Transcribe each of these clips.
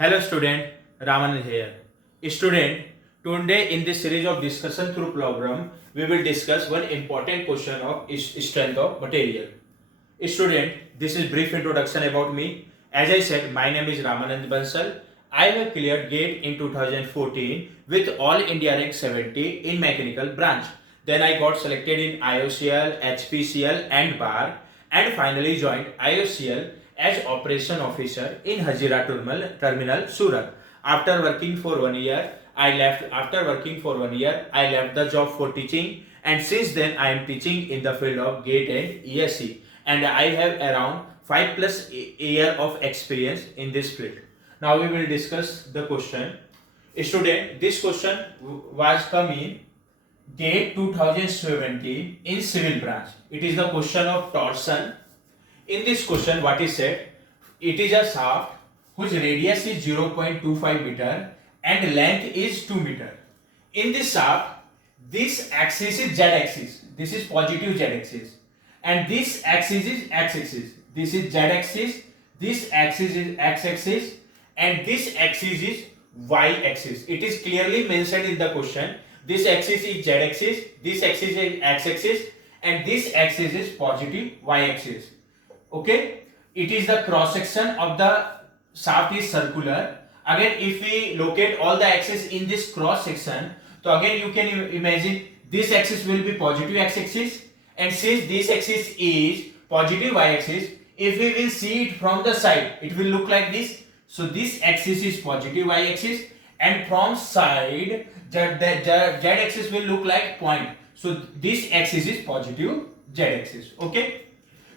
Hello student, Raman here. Student, today in this series of discussion through problem, we will discuss one important question of strength of material. Student, this is brief introduction about me. As I said, my name is Ramanand Bansal. I have cleared GATE in 2014 with all India rank 70 in mechanical branch. Then I got selected in IOCL, HPCL and BAR and finally joined IOCL as operation officer in Hazira Terminal, Surat. After working for 1 year, I left the job for teaching, and since then I am teaching in the field of GATE and ESE, and I have around 5+ year of experience in this field. Now we will discuss the question. Student, this question was come in GATE 2017 in civil branch. It is the question of torsion. In this question, what is said? It is a shaft whose radius is 0.25 meter and length is 2 meter. In this shaft, this axis is z-axis. This is positive z-axis, and this axis is x-axis. This is z-axis. This axis is x-axis, and this axis is y-axis. It is clearly mentioned in the question. This axis is z-axis. This axis is x-axis, and this axis is positive y-axis. Okay, it is the cross section of the shaft is circular. Again, if we locate all the axes in this cross section, so again you can imagine this axis will be positive x-axis, and since this axis is positive y-axis, if we will see it from the side, it will look like this. So this axis is positive y-axis, and from side z-axis will look like point. So this axis is positive z-axis. Okay.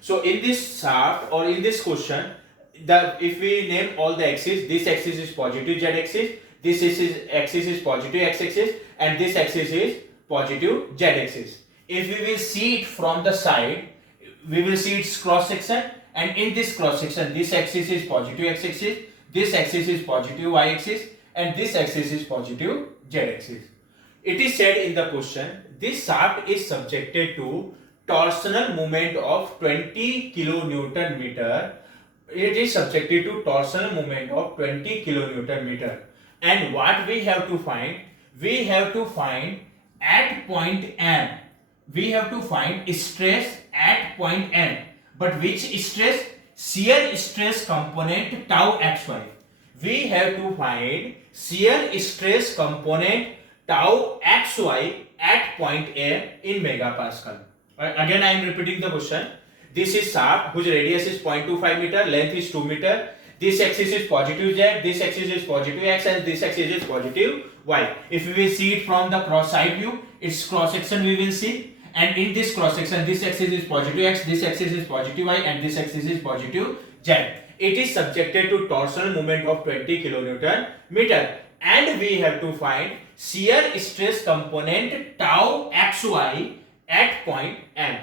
So in this shaft or in this question, if we name all the axes, this axis is positive z-axis, this axis is positive x-axis, and this axis is positive z-axis. If we will see it from the side, we will see its cross section, and in this cross section, this axis is positive x-axis, this axis is positive y-axis, and this axis is positive z-axis. It is said in the question, this shaft is subjected to torsional moment of 20 kilonewton meter. It is subjected to torsional moment of 20 kilonewton meter. And what we have to find? We have to find at point M. We have to find stress at point M. But which stress? Shear stress component tau xy. We have to find shear stress component tau xy at point M in megapascal. Again, I am repeating the question. This is shaft whose radius is 0.25 meter, length is 2 meter. This axis is positive z, this axis is positive x, and this axis is positive y. If we will see it from the cross side view, its cross section we will see, and in this cross section, this axis is positive x, this axis is positive y, and this axis is positive z. It is subjected to torsional moment of 20 kilonewton meter, and we have to find shear stress component tau xy at point M.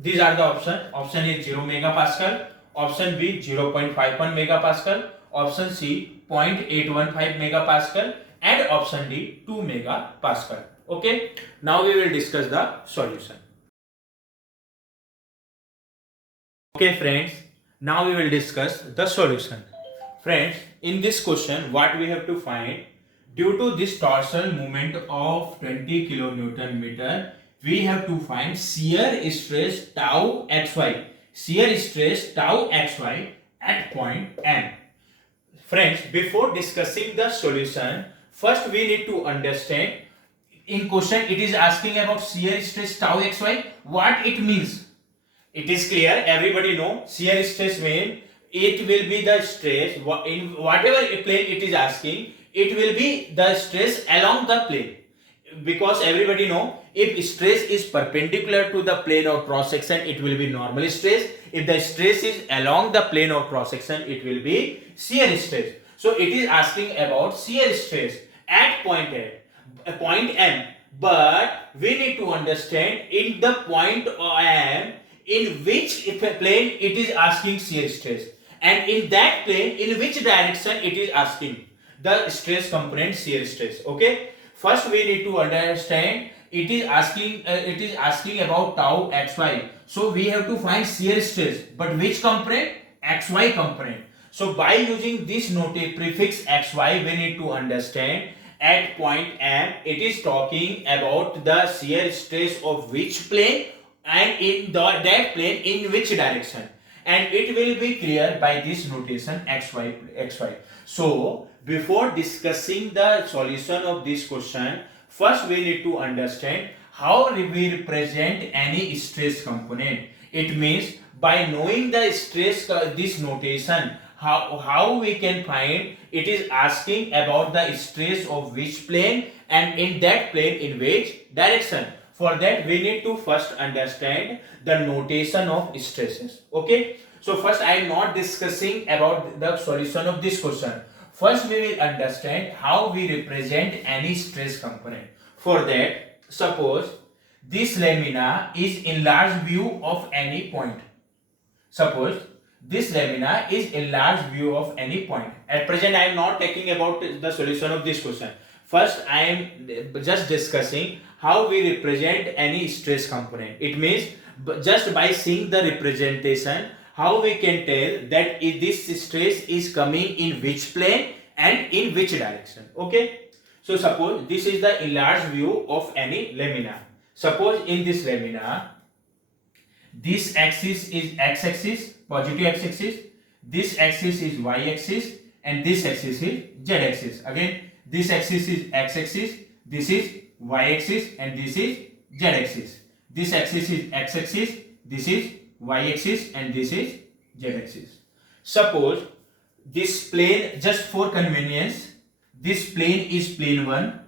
These are the options. Option A 0 megapascal, option B 0.51 megapascal, option C 0.815 megapascal, and option D 2 megapascal. Okay, now we will discuss the solution. Okay friends, now we will discuss the solution. Friends, in this question, what we have to find? Due to this torsional moment of 20 kilonewton meter, we have to find shear stress tau xy. Shear stress tau xy at point M. Friends, before discussing the solution, first we need to understand. In question, it is asking about shear stress tau xy. What it means? It is clear. Everybody know shear stress means it will be the stress in whatever plane it is asking. It will be the stress along the plane. Because everybody know, if stress is perpendicular to the plane of cross section, it will be normal stress. If the stress is along the plane of cross section, it will be shear stress. So it is asking about shear stress at point M. But we need to understand in the point M, in which plane it is asking shear stress, and in that plane in which direction it is asking the stress component shear stress. Okay. First, we need to understand it is asking about tau xy. So we have to find shear stress, but which component? Xy component. So by using this prefix xy, we need to understand at point M, it is talking about the shear stress of which plane and in that plane in which direction. And it will be clear by this notation xy. So before discussing the solution of this question, first we need to understand how we represent any stress component. It means by knowing the stress, this notation, how we can find it is asking about the stress of which plane and in that plane in which direction. For that we need to first understand the notation of stresses. Okay, so first I am not discussing about the solution of this question. First we will understand how we represent any stress component. For that, suppose this lamina is enlarged view of any point. Suppose this lamina is enlarged view of any point. At present I am not talking about the solution of this question. First I am just discussing how we represent any stress component. It means just by seeing the representation, how we can tell that if this stress is coming in which plane and in which direction. Okay, so suppose this is the enlarged view of any lamina. Suppose in this lamina, this axis is x-axis, positive x-axis, this axis is y-axis, and this axis is z-axis. Again, this axis is x-axis, this is y-axis, and this is z-axis. This axis is x-axis, this is y-axis, and this is z-axis. Suppose this plane, just for convenience, this plane is plane 1,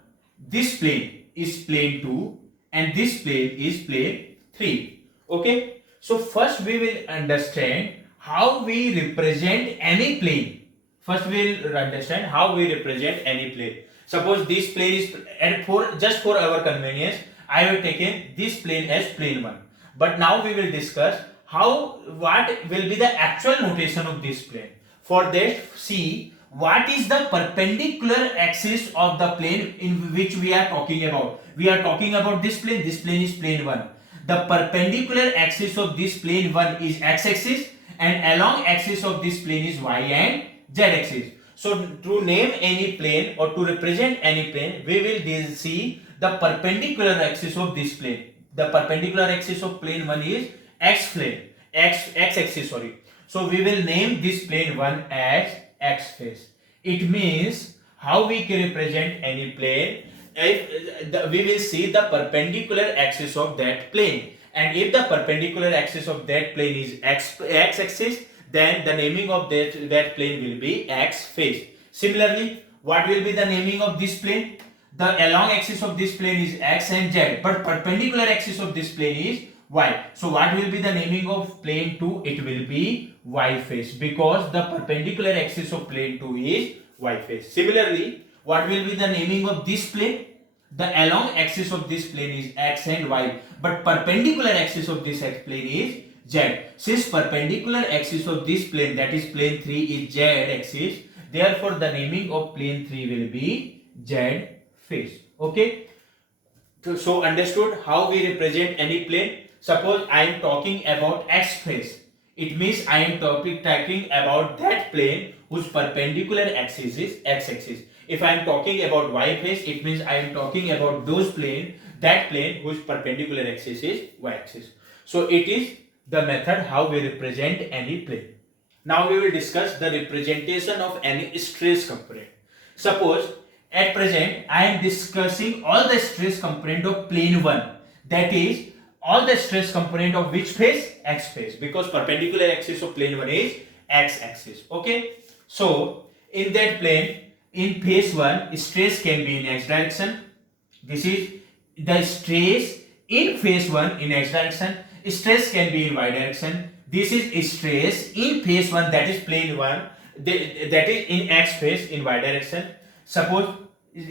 this plane is plane 2, and this plane is plane 3. Okay, so first we will understand how we represent any plane. First we will understand how we represent any plane. Suppose this plane is, and just for our convenience, I have taken this plane as plane 1. But now we will discuss what will be the actual notation of this plane. For that, see what is the perpendicular axis of the plane in which we are talking about. We are talking about this plane is plane 1. The perpendicular axis of this plane 1 is x-axis, and along axis of this plane is y and z-axis. So to name any plane or to represent any plane, we will see the perpendicular axis of this plane. The perpendicular axis of plane 1 is x-axis, sorry. So we will name this plane 1 as x face. It means how we can represent any plane. We will see the perpendicular axis of that plane, and if the perpendicular axis of that plane is x-axis, then the naming of that plane will be x face. Similarly, what will be the naming of this plane? The along axis of this plane is x and z, but perpendicular axis of this plane is y. So what will be the naming of plane 2? It will be y face, because the perpendicular axis of plane 2 is y face. Similarly, what will be the naming of this plane? The along axis of this plane is x and y, but perpendicular axis of this plane is z. Since perpendicular axis of this plane, that is plane 3, is z axis, therefore the naming of plane 3 will be z face. Okay, so understood how we represent any plane. Suppose I am talking about x face. It means I am talking about that plane whose perpendicular axis is x-axis. If I am talking about y face, it means I am talking about that plane whose perpendicular axis is y-axis. So it is the method how we represent any plane. Now we will discuss the representation of any stress component. Suppose at present I am discussing all the stress component of plane 1. That is all the stress component of which phase? X phase, because perpendicular axis of plane 1 is x-axis. Okay, so in that plane, in phase 1, stress can be in x direction. This is the stress in phase 1 in x direction. Stress can be in y direction. This is stress in phase 1, that is plane 1, that is in x phase in y direction. Suppose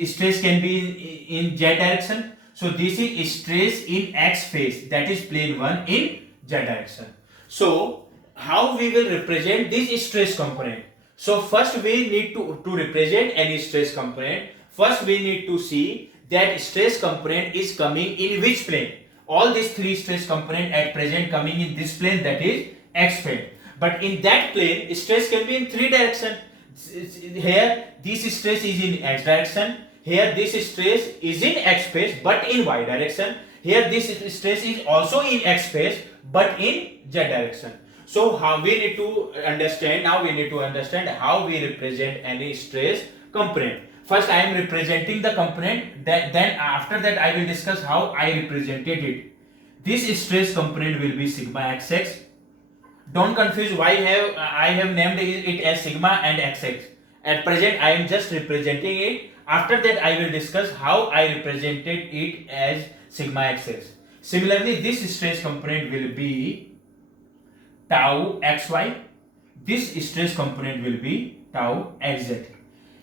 stress can be in z direction. So this is stress in x phase, that is plane 1 in z direction. So how we will represent this stress component? So first we need to represent any stress component. First we need to see that stress component is coming in which plane. All these three stress component at present coming in this plane, that is x plane. but in that plane stress can be in three direction. Here this stress is in x direction, here this stress is in x space but in y direction, here this stress is also in x space but in z direction. So how we need to understand, now we need to understand how we represent any stress component. First I am representing the component, then after that I will discuss how I represented it. This stress component will be sigma xx. Don't confuse why I have named it as sigma and xx. At present I am just representing it. After that I will discuss how I represented it as sigma xx. Similarly, this stress component will be tau xy. This stress component will be tau xz.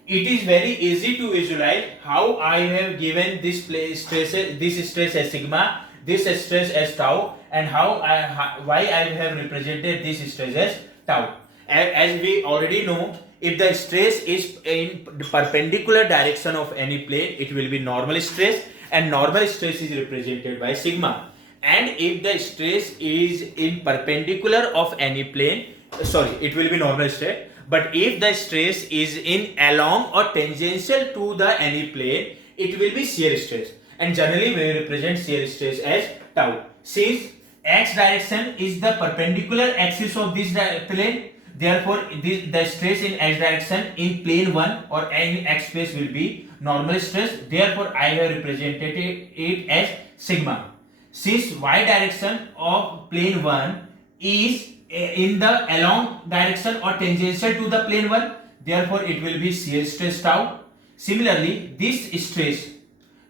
It is very easy to visualize how I have given this stress as sigma, this stress as tau, and why I have represented this stress as tau. As we already know, if the stress is in the perpendicular direction of any plane, it will be normal stress, and normal stress is represented by sigma. And if the stress is in perpendicular of any plane, it will be normal stress. But if the stress is in along or tangential to the any plane, it will be shear stress. And generally we represent shear stress as tau. Since x direction is the perpendicular axis of this plane, therefore the stress in x direction in plane 1 or any x space will be normal stress. Therefore I have represented it as sigma. Since y direction of plane 1 is in the along direction or tangential to the plane 1, therefore it will be shear stress tau. Similarly, this stress,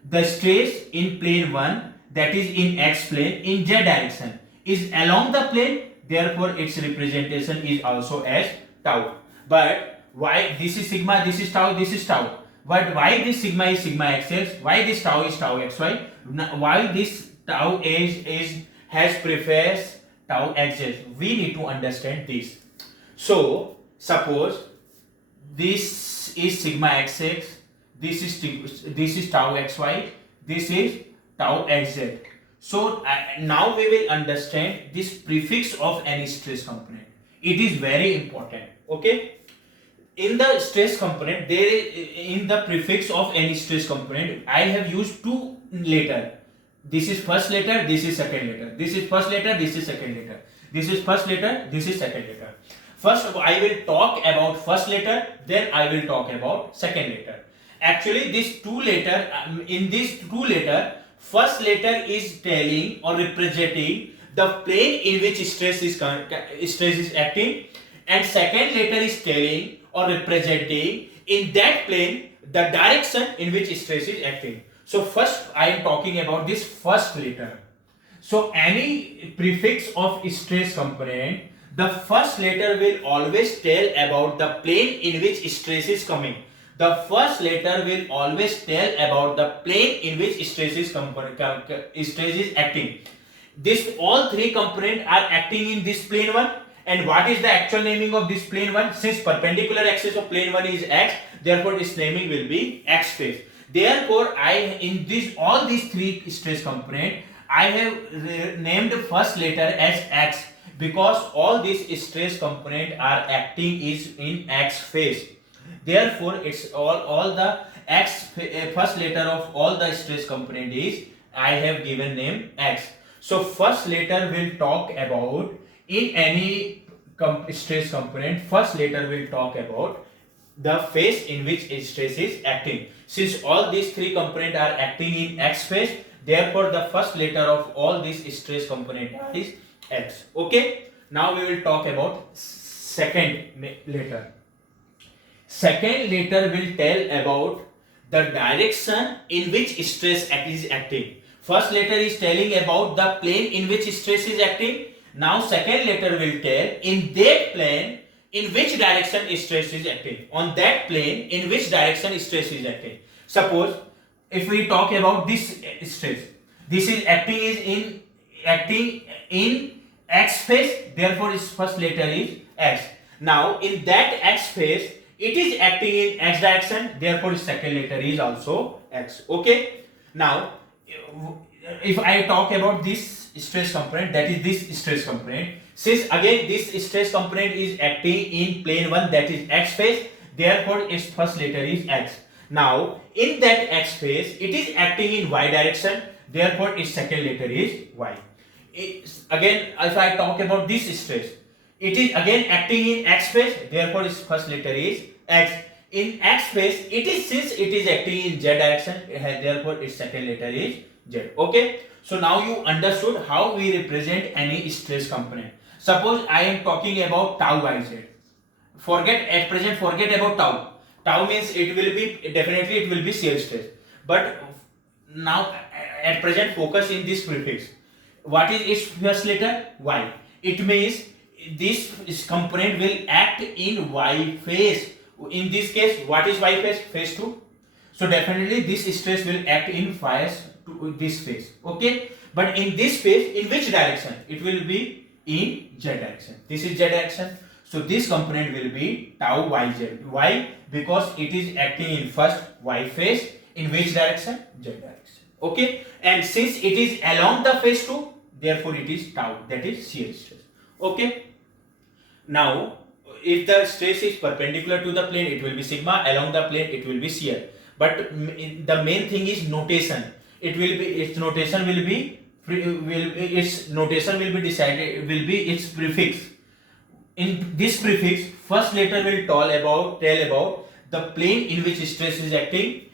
the stress in plane 1, that is in x plane in z direction, is along the plane, therefore its representation is also as tau. But why this is sigma, this is tau, this is tau, but why this sigma is sigma xx, why this tau is tau xy, why this tau has prefix tau xz, we need to understand this. So suppose this is sigma xx, this is tau xy, this is tau xz. So now we will understand this prefix of any stress component. It is very important. Okay, in the stress component, in the prefix of any stress component, I have used two letters. This is first letter, this is second letter. This is first letter, this is second letter. This is first letter, this is second letter. First I will talk about first letter, then I will talk about second letter. Actually this two letter, in this two letter, first letter is telling or representing the plane in which stress is acting, and second letter is telling or representing in that plane the direction in which stress is acting. So first I am talking about this first letter. So any prefix of stress component, the first letter will always tell about the plane in which stress is coming. The first letter will always tell about the plane in which stress is acting. This all three components are acting in this plane 1. And what is the actual naming of this plane 1? Since perpendicular axis of plane 1 is x, therefore its naming will be x space. Therefore, in all these three stress component, I have named first letter as x, because all these stress component are acting is in x phase. Therefore, it's all the x first letter of all the stress component is, I have given name x. So first letter will talk about in any stress component. First letter will talk about the phase in which stress is acting. Since all these three components are acting in x phase, therefore the first letter of all these stress component is x. Okay. Now we will talk about second letter. Second letter will tell about the direction in which stress is acting. First letter is telling about the plane in which stress is acting. Now second letter will tell in that plane in which direction stress is acting. On that plane in which direction stress is acting. Suppose if we talk about this stress, this is acting in x phase, therefore its first letter is x. Now in that x phase, it is acting in x direction, therefore its second letter is also x. Okay. Now if I talk about this stress component, that is this stress component. Since again this stress component is acting in plane 1, that is x phase, therefore its first letter is x. Now in that x phase it is acting in y direction, therefore its second letter is y. Again if I talk about this stress, it is again acting in x phase, therefore its first letter is x. In x phase it is, since it is acting in z direction, therefore its second letter is z. Okay, so now you understood how we represent any stress component. Suppose I am talking about tau yz. At present forget about tau. Tau means it will be, definitely it will be shear stress. But now at present focus in this prefix. What is its first letter? Y. It means this component will act in y phase. In this case, what is y phase? Phase 2. So definitely this stress will act in phase to this phase. Okay. But in this phase, in which direction? It will be in z direction. This is z direction. So this component will be tau yz. Why? Because it is acting in first y phase. In which direction? Z direction. Okay. And since it is along the phase 2, therefore it is tau, that is shear stress. Okay. Now if the stress is perpendicular to the plane, it will be sigma. Along the plane, it will be shear. But the main thing is notation. It will be, its notation will be decided, will be its prefix. In this prefix, first letter will tell about the plane in which stress is acting,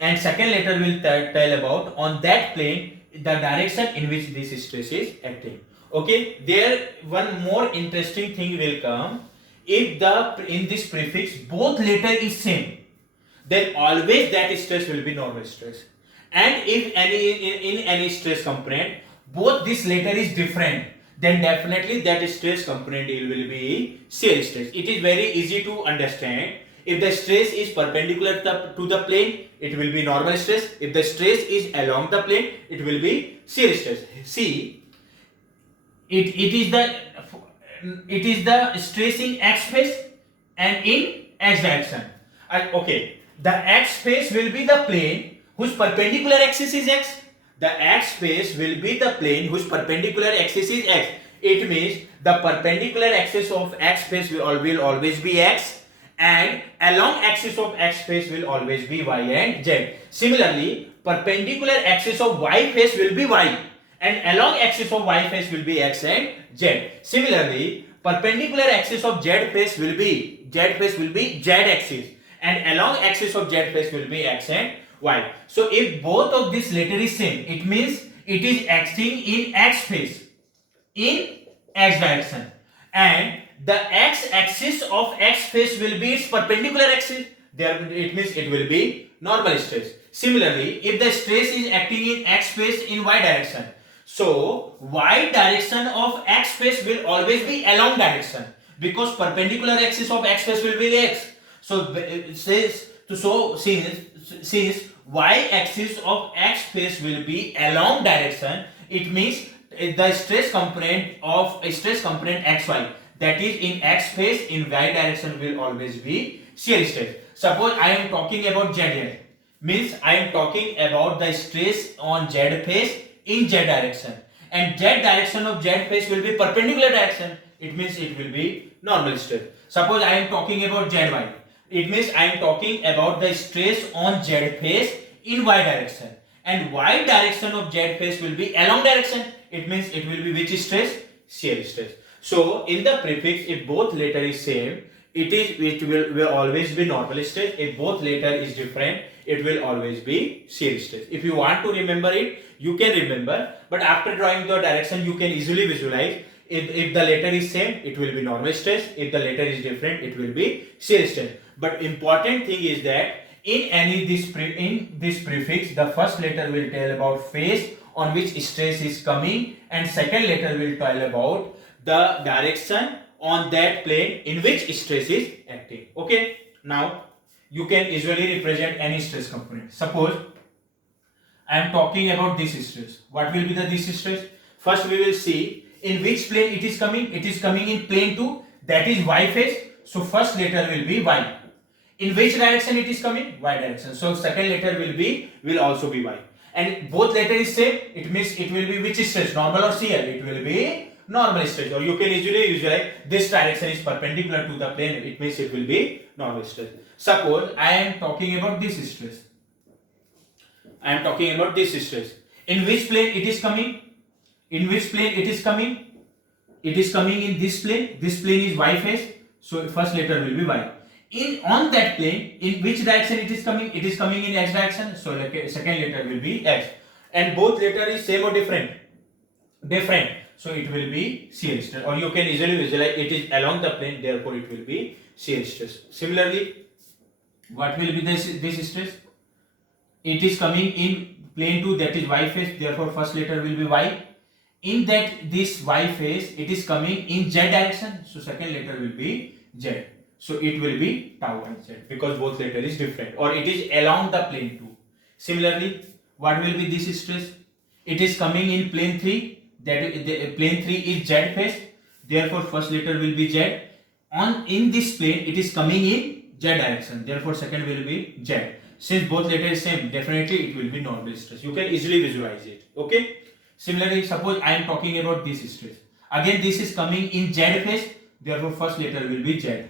and second letter will tell about on that plane the direction in which this stress is acting. Okay, there one more interesting thing will come. If in this prefix both letter is same, then always that stress will be normal stress. And if in any stress component both this letter is different, then definitely that stress component will be shear stress. It is very easy to understand. If the stress is perpendicular to the plane, it will be normal stress. If the stress is along the plane, it will be shear stress. See, it is the stress in x phase and in x direction. Okay, the x phase will be the plane whose perpendicular axis is x. The x phase will be the plane whose perpendicular axis is x. It means the perpendicular axis of x phase will always be x, and along axis of x phase will always be y and z. Similarly, perpendicular axis of y phase will be y, and along axis of y phase will be x and z. Similarly, perpendicular axis of z phase will be z axis, and along axis of z phase will be x and y. So if both of this letter is same, it means it is acting in x phase, in x direction, and the x axis of x phase will be its perpendicular axis. There it means it will be normal stress. Similarly, if the stress is acting in x phase in y direction, so y direction of x phase will always be along direction, because perpendicular axis of x phase will be x. So since y axis of x phase will be along direction, it means the stress component xy, that is in x phase in y direction, will always be shear stress. Suppose I am talking about z, means I am talking about the stress on z phase in z direction, and z direction of z phase will be perpendicular direction. It means it will be normal stress. Suppose I am talking about zy, it means I am talking about the stress on z phase in y direction, and y direction of z phase will be along direction. It means it will be which stress? Shear stress. So in the prefix, if both letter is same, it will always be normal stress. If both letter is different, it will always be shear stress. If you want to remember it, you can remember, but after drawing the direction, you can easily visualize. If the letter is same, it will be normal stress. If the letter is different, it will be shear stress. But important thing is that in this prefix, the first letter will tell about phase on which stress is coming, and second letter will tell about the direction on that plane in which stress is acting. Okay, now you can easily represent any stress component. Suppose I am talking about this stress. What will be this stress? First we will see in which plane it is coming. It is coming in plane 2, that is y phase. So first letter will be y. In which direction it is coming? Y direction. So second letter will also be y. and both letter is same, it means it will be which stress, normal or shear? It will be normal stress. Or you can easily visualize this direction is perpendicular to the plane, it means it will be normal stress. Suppose I am talking about this stress. I am talking about this stress. In which plane it is coming? In which plane it is coming? It is coming in this plane. This plane is y phase, so first letter will be y. In on that plane, in which direction it is coming? It is coming in x direction, so like second letter will be x. And both letter is same or different? Different. So it will be shear stress. Or you can easily visualize it is along the plane, therefore it will be shear stress. Similarly, what will be this stress? It is coming in plane 2, that is y phase, therefore first letter will be y. In that this y phase, it is coming in z direction, so second letter will be z. So it will be tau y z, because both letter is different, or it is along the plane 2. Similarly, what will be this stress? It is coming in plane 3, that plane 3 is z phase, therefore first letter will be z. In this plane, it is coming in z direction, therefore second will be z. Since both letter is same, definitely it will be normal stress. You can easily visualize it. Okay. Similarly, suppose I am talking about this stress. Again, this is coming in z phase, therefore first letter will be z.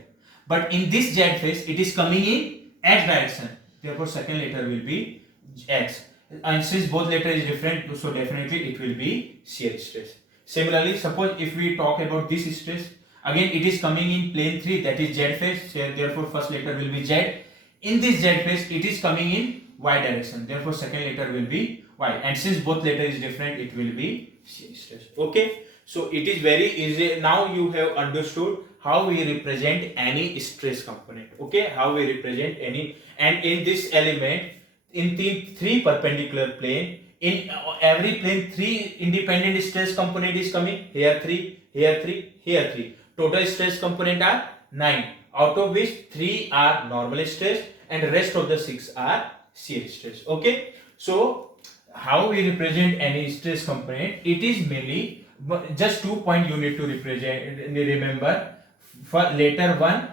But in this z phase, it is coming in x direction, therefore second letter will be x. And since both letter is different, so definitely it will be shear stress. Similarly, suppose if we talk about this stress, again it is coming in plane 3, that is z phase, therefore first letter will be z. In this z phase, it is coming in y direction, therefore second letter will be y. And since both letter is different, it will be shear stress. Okay, so it is very easy. Now you have understood how we represent any stress component. Okay, how we represent any, and in this element, in the 3 perpendicular plane, in every plane 3 independent stress component is coming. Here 3, here 3, here 3. Total stress component are 9, out of which 3 are normal stress and rest of the 6 are shear stress. Okay, so how we represent any stress component? It is mainly just 2 points you need to remember. For letter 1,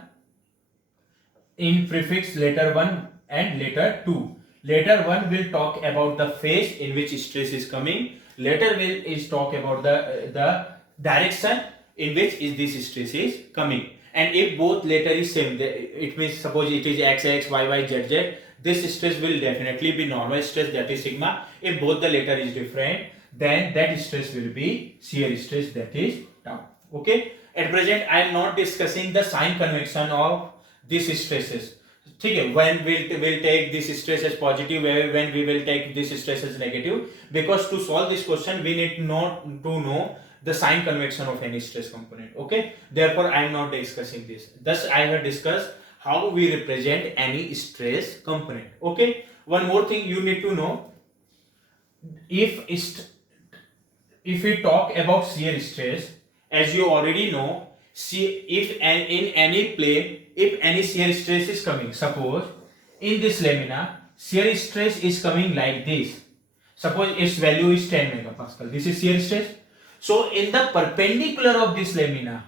in prefix letter 1 and letter 2. Letter 1 will talk about the phase in which stress is coming. Letter will is talk about the direction in which is this stress is coming. And if both letter is same, it means suppose it is x x, y y, z z, this stress will definitely be normal stress, that is sigma. If both the letter is different, then that stress will be shear stress, that is tau. Okay, at present I am not discussing the sign convention of these stresses. Okay, when we'll take this stress as positive, when we will take this stress as negative, because to solve this question we need not to know the sign convention of any stress component. Okay, therefore I am not discussing this. Thus I have discussed how we represent any stress component. Okay, one more thing you need to know. If we talk about shear stress, as you already know, see, if in any plane, if any shear stress is coming, suppose in this lamina shear stress is coming like this. Suppose its value is 10 megapascal. This is shear stress. So in the perpendicular of this lamina,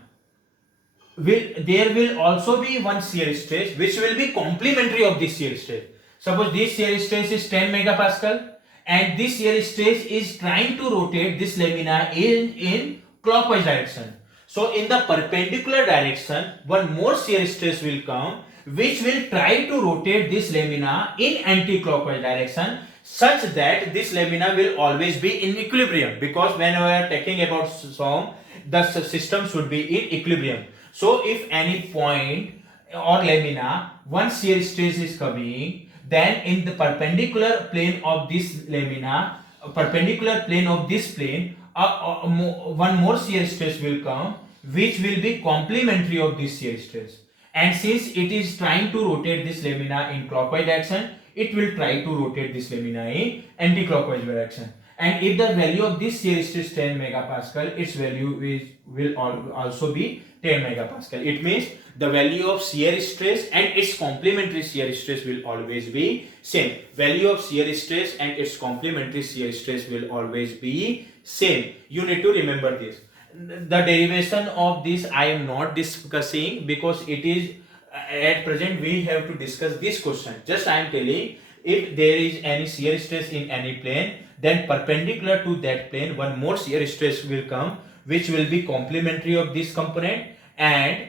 there will also be one shear stress which will be complementary of this shear stress. Suppose this shear stress is 10 megapascal and this shear stress is trying to rotate this lamina in clockwise direction. So in the perpendicular direction, one more shear stress will come which will try to rotate this lamina in anti-clockwise direction, such that this lamina will always be in equilibrium, because when we are talking about SOM, the system should be in equilibrium. So if any point or lamina, one shear stress is coming, then in the perpendicular plane of this lamina, perpendicular plane of this plane, one more shear stress will come which will be complementary of this shear stress. And since it is trying to rotate this lamina in clockwise direction, it will try to rotate this lamina in anti-clockwise direction. And if the value of this shear stress 10 megapascal, its value will also be 10 megapascal. It means the value of shear stress and its complementary shear stress will always be same. Value of shear stress and its complementary shear stress will always be same. You need to remember this. The derivation of this I am not discussing, because it is at present we have to discuss this question. Just I am telling, if there is any shear stress in any plane, then perpendicular to that plane one more shear stress will come, which will be complementary of this component, and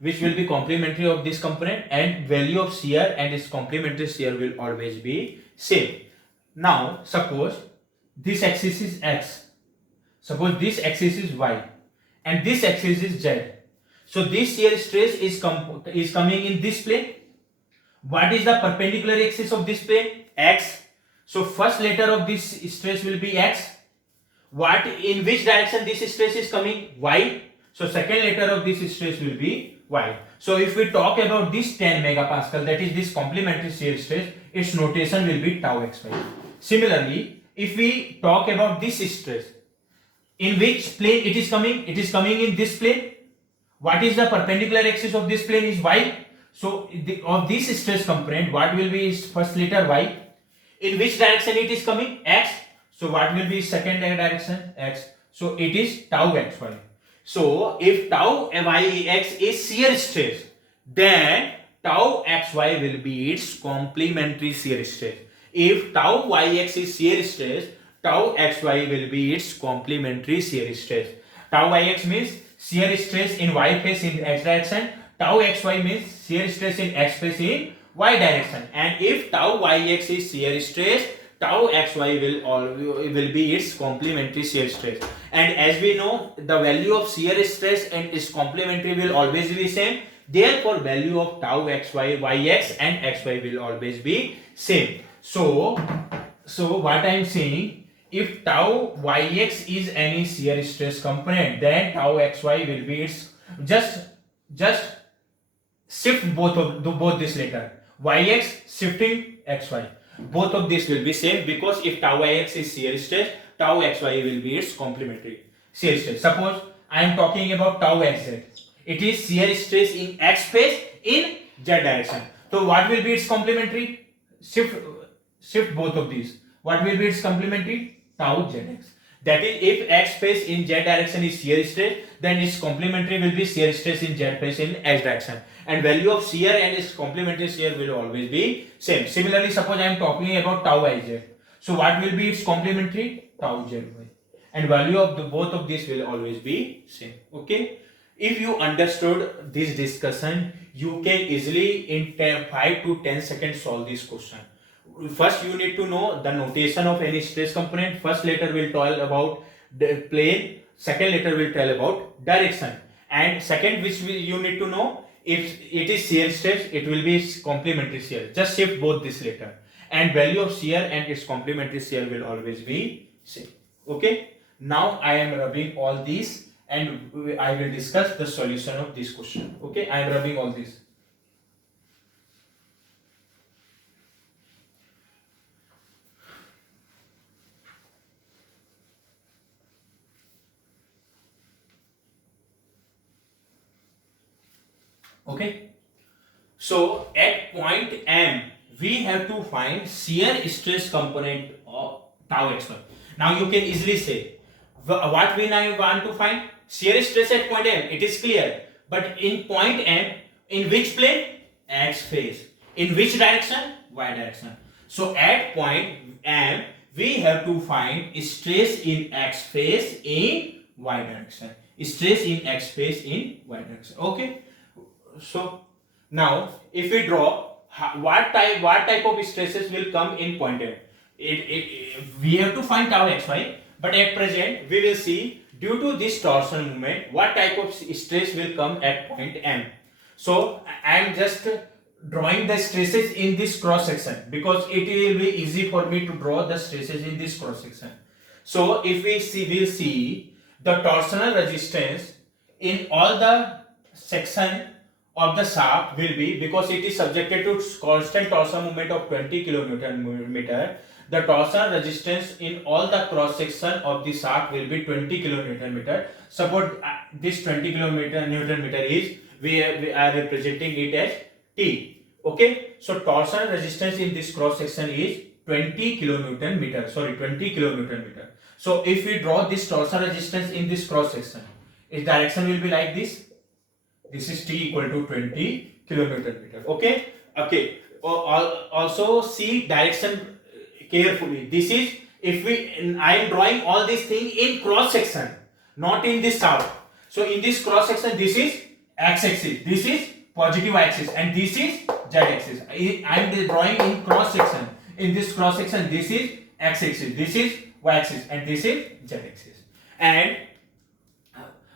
which will be complementary of this component, and value of shear and its complementary shear will always be same. Now suppose this axis is x, suppose this axis is y, and this axis is z. So this shear stress is coming in this plane. What is the perpendicular axis of this plane? X. So first letter of this stress will be x. What, in which direction this stress is coming? Y. So second letter of this stress will be y. So if we talk about this 10 megapascal, that is this complementary shear stress, its notation will be tau xy. Similarly, if we talk about this stress, in which plane it is coming? It is coming in this plane. What is the perpendicular axis of this plane? Is y. So of this stress component, what will be its first letter? Y. In which direction it is coming? X. So what will be second direction? X. So it is tau xy. So if tau yx is shear stress, then tau xy will be its complementary shear stress. If tau yx is shear stress, tau xy will be its complementary shear stress. Tau yx means shear stress in y phase in x direction. Tau xy means shear stress in x phase in y direction. And if tau yx is shear stress, tau xy will be its complementary shear stress. And as we know, the value of shear stress and its complementary will always be same. Therefore, value of tau xy, yx and xy will always be same. So what I am saying, if tau yx is any shear stress component, then tau xy will be its, just shift both this letter, yx shifting xy, both of these will be same, because if tau yx is shear stress, tau xy will be its complementary shear stress. Suppose I am talking about tau xz, it is shear stress in x phase in z direction. So what will be its complementary? Shift both of these. What will be its complementary? Tau zx. That is, if x phase in z direction is shear stress, then its complementary will be shear stress in z phase in x direction, and value of shear and its complementary shear will always be same. Similarly, suppose I am talking about tau iz. So what will be its complementary? Tau zy, and value of both of these will always be same. Okay. If you understood this discussion, you can easily in 5 to 10 seconds solve this question. First, you need to know the notation of any stress component. First letter will tell about the plane, second letter will tell about direction, and second, which you need to know, if it is shear stress, it will be complementary shear. Just shift both this letter, and value of shear and its complementary shear will always be same. Okay. Now I am rubbing all these, and I will discuss the solution of this question. Okay, I am rubbing all these. Okay. So at point M, we have to find shear stress component of tau xy. Now you can easily say, what we now want to find? Shear stress at point M, it is clear. But in point M, in which plane? X phase. In which direction? Y direction. So at point M, we have to find stress in X phase in Y direction. Stress in X phase in Y direction. Okay. So now if we draw, what type of stresses will come in point M? We have to find tau xy, but at present we will see, due to this torsion movement, what type of stress will come at point M. So I am just drawing the stresses in this cross section, because it will be easy for me to draw the stresses in this cross section. So if we see, we'll see the torsional resistance in all the section of the shaft will be, because it is subjected to constant torsion moment of 20 kN/meter, the torsion resistance in all the cross section of the shaft will be 20 kN/meter. Suppose this 20 kN/meter is, we are representing it as T. Okay, so torsion resistance in this cross section is 20 kN/meter. Sorry, 20 kN/meter. So if we draw this torsion resistance in this cross section, its direction will be like this. This is T equal to 20 kN/meter. Okay. Okay. Also see direction carefully. This is, if we, I am drawing all these things in cross section, not in this chart. So in this cross section, this is x axis, this is positive axis, and this is z axis. I am drawing in cross section. In this cross section, this is x axis, this is y axis, and this is z axis. And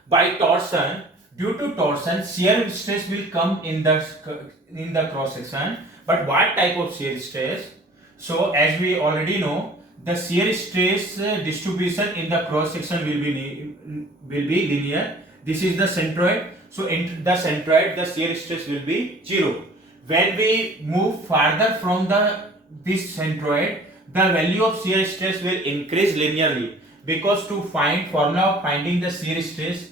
by torsion, due to torsion, shear stress will come in the cross section. But what type of shear stress? So as we already know, the shear stress distribution in the cross section will be linear. This is the centroid. So in the centroid, the shear stress will be 0. When we move farther from this centroid, the value of shear stress will increase linearly, because to find formula of finding the shear stress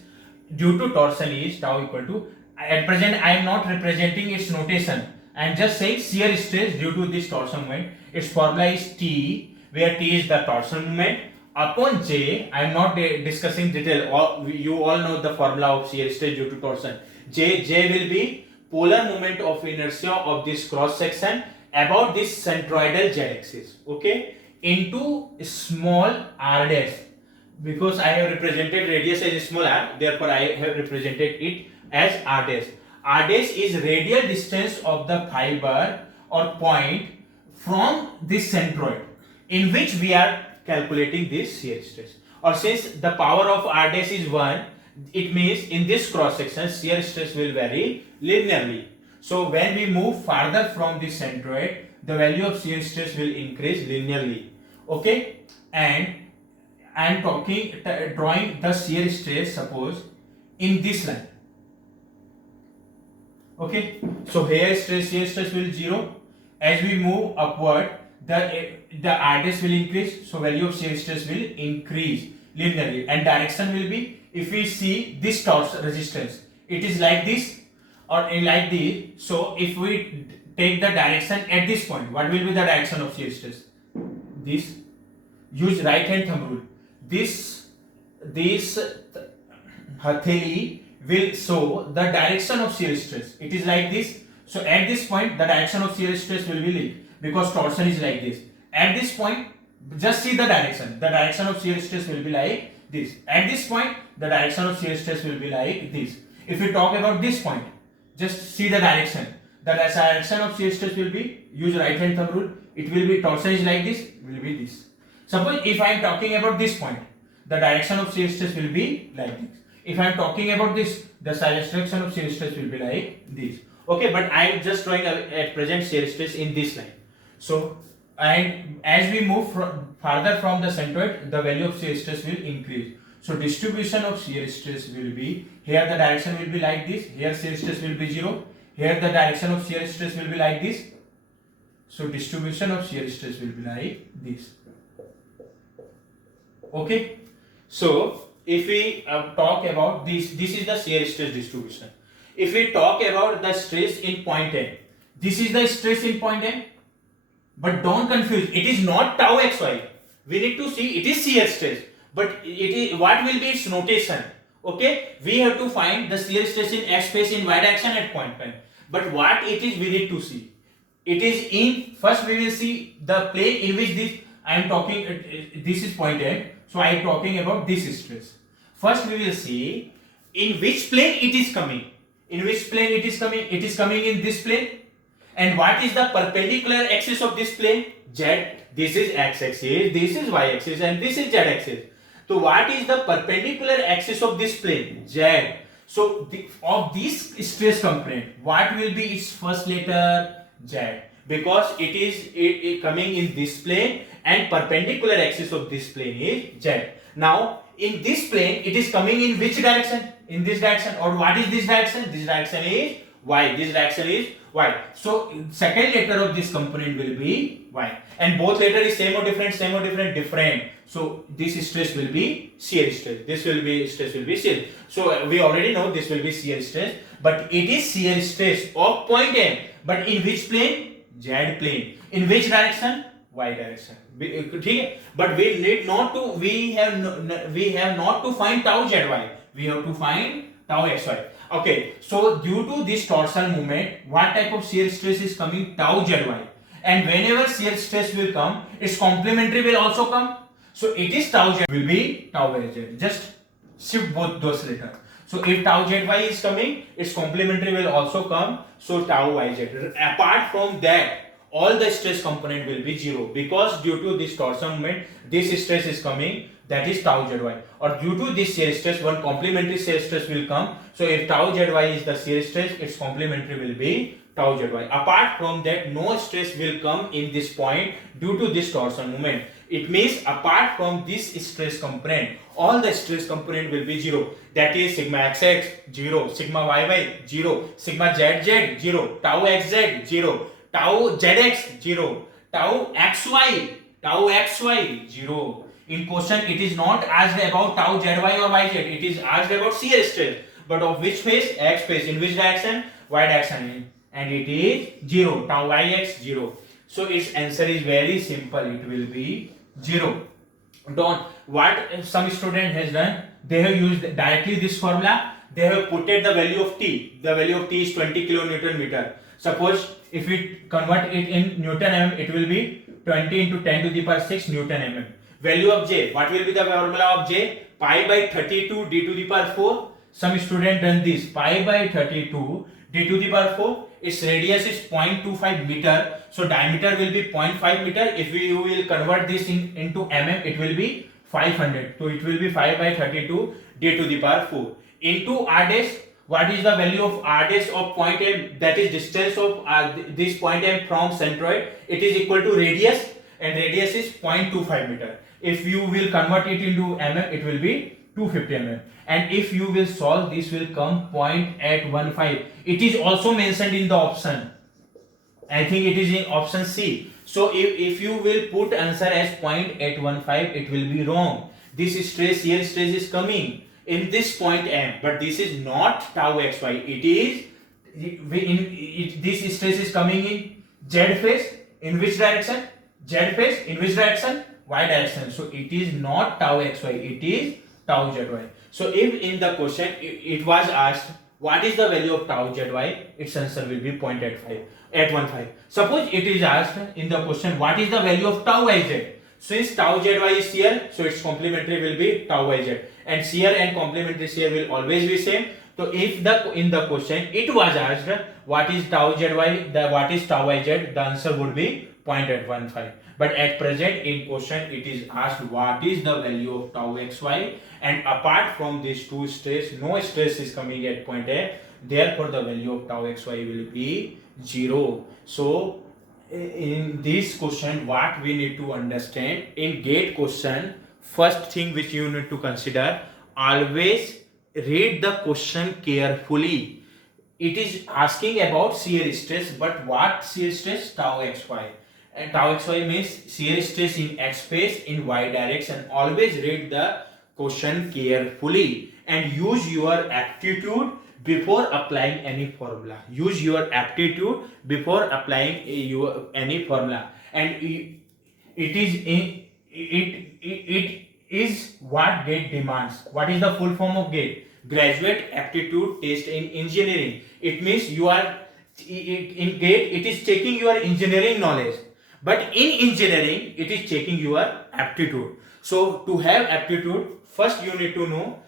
due to torsion is tau equal to, at present I am not representing its notation, I am just saying shear stress due to this torsion moment. Its formula is T, where T is the torsion moment, upon J. I am not discussing detail, you all know the formula of shear stress due to torsion. J will be polar moment of inertia of this cross section about this centroidal z axis, okay, into small r dash. Because I have represented radius as small r, therefore I have represented it as r dash. R dash is radial distance of the fiber or point from this centroid, in which we are calculating this shear stress. Or since the power of r dash is 1, it means in this cross section shear stress will vary linearly. So when we move farther from this centroid, the value of shear stress will increase linearly, okay. And I am drawing the shear stress, suppose in this line, okay. So here shear stress will 0. As we move upward, the r dash will increase, so value of shear stress will increase linearly, and direction will be, if we see this torsion resistance, it is like this or like this. So if we take the direction at this point, what will be the direction of shear stress? This. Use right hand thumb rule. This Hatheli will show the direction of shear stress. It is like this. So at this point, the direction of shear stress will be like, because torsion is like this. At this point, just see the direction. The direction of shear stress will be like this. At this point, the direction of shear stress will be like this. If we talk about this point, just see the direction. The direction of shear stress will be, use right hand thumb rule. It will be, torsion is like this, will be this. Suppose if I am talking about this point, the direction of shear stress will be like this. If I am talking about this, the direction of shear stress will be like this. Okay, but I am just drawing at present shear stress in this line. So, and as we move farther from the centroid, the value of shear stress will increase. So distribution of shear stress will be, here the direction will be like this, here shear stress will be 0, here the direction of shear stress will be like this. So distribution of shear stress will be like this. Okay, so if we talk about this is the shear stress distribution. If we talk about the stress in point N, this is the stress in point N, but don't confuse, it is not tau xy. We need to see it is shear stress, but it is, what will be its notation? Okay, we have to find the shear stress in x space in y direction at point N, but what it is we need to see. It is in, first we will see the plane in which this I am talking, this is point N. So I am talking about this stress. First we will see in which plane it is coming. In which plane it is coming? It is coming in this plane. And what is the perpendicular axis of this plane? Z. This is x axis, this is y axis, and this is z axis. So what is the perpendicular axis of this plane? Z. So of this stress component, what will be its first letter? Z. Because it is coming in this plane, and perpendicular axis of this plane is z. Now in this plane it is coming in which direction? In this direction. Or what is this direction? This direction is y. This direction is y. So second letter of this component will be y. And both letter is same or different? Same or different? Different. So this stress will be shear stress. This will be stress will be shear. So we already know this will be shear stress, but it is shear stress of point N. But in which plane? Z plane. In which direction? Y direction. But we need not to, we have not to find tau zy. We have to find tau xy. Okay, so due to this torsion moment, what type of shear stress is coming? Tau zy. And whenever shear stress will come, its complementary will also come. So it is tau zy will be tau yz. Just shift both those letters. So if tau zy is coming, its complementary will also come. So tau yz. Apart from that, all the stress component will be zero, because due to this torsion moment, this stress is coming, that is tau zy. Or due to this shear stress, one complementary shear stress will come. So if tau zy is the shear stress, its complementary will be tau zy. Apart from that, no stress will come in this point due to this torsion moment. It means apart from this stress component, all the stress component will be zero. That is sigma xx 0, sigma yy 0, sigma zz 0, tau xz 0, tau zx 0, tau xy 0. In question, it is not asked about tau zy or yz. It is asked about shear stress. But of which phase? X phase. In which direction? Y direction. And it is 0. Tau yx 0. So its answer is very simple. It will be 0. Don't. What some student has done? They have used directly this formula. They have put the value of T. The value of T is 20 kilonewton meter. Suppose if we convert it in Newton mm, it will be 20 into 10 to the power 6 Newton mm. Value of J. What will be the formula of J? Pi by 32 d to the power 4. Some student done this. Pi by 32 d to the power 4. Its radius is 0.25 meter. So diameter will be 0.5 meter. If you will convert this into mm, it will be 500. So it will be 5 by 32 d to the power 4. Into r dash. What is the value of r dash of point M? That is distance of this point M from centroid. It is equal to radius, and radius is 0.25 meter. If you will convert it into mm, it will be 250 mm. And if you will solve, this will come 0.815. It is also mentioned in the option. I think it is in option C. So if you will put answer as 0.815, it will be wrong. This stress, here stress is coming in this point M, but this is not tau xy. It is this stress is coming in Z phase. In which direction? Z phase. In which direction? Y direction. So it is not tau xy. It is tau zy. So if in the question it was asked what is the value of tau zy, its answer will be 0.815. Suppose it is asked in the question what is the value of tau yz. Since tau zy is here, so its complementary will be tau yz, and shear and complementary shear will always be same. So if in the question it was asked what is tau zy, what is tau yz, the answer would be 0.815. But at present in question it is asked what is the value of tau xy, and apart from these two stress, no stress is coming at point A. Therefore the value of tau xy will be 0. So in this question, what we need to understand in GATE question, first thing which you need to consider, always read the question carefully. It is asking about shear stress, but what shear stress? Tau xy. And tau xy means shear stress in x phase, in y direction. Always read the question carefully and use your aptitude before applying any formula. Use your aptitude before applying any formula. And it is what GATE demands. What is the full form of GATE? Graduate Aptitude Test in Engineering. It means you are in GATE. It is checking your engineering knowledge, but in engineering it is checking your aptitude. So to have aptitude, first you need to know.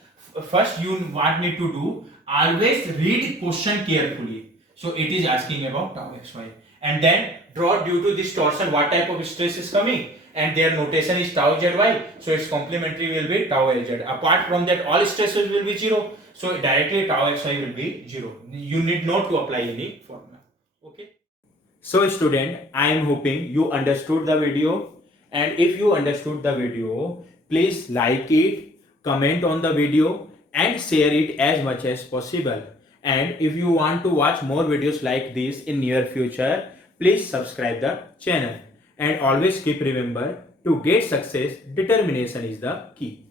First you what need to do? Always read question carefully. So it is asking about tau xy, and then draw due to this torsion what type of stress is coming, and their notation is tau zy. So its complementary will be tau lz. Apart from that, all stresses will be 0. So directly tau xy will be 0. You need not to apply any formula. Okay. So student, I am hoping you understood the video, and if you understood the video, please like it, comment on the video, and share it as much as possible. And if you want to watch more videos like this in near future, please subscribe the channel. And always keep remember, to get success, determination is the key.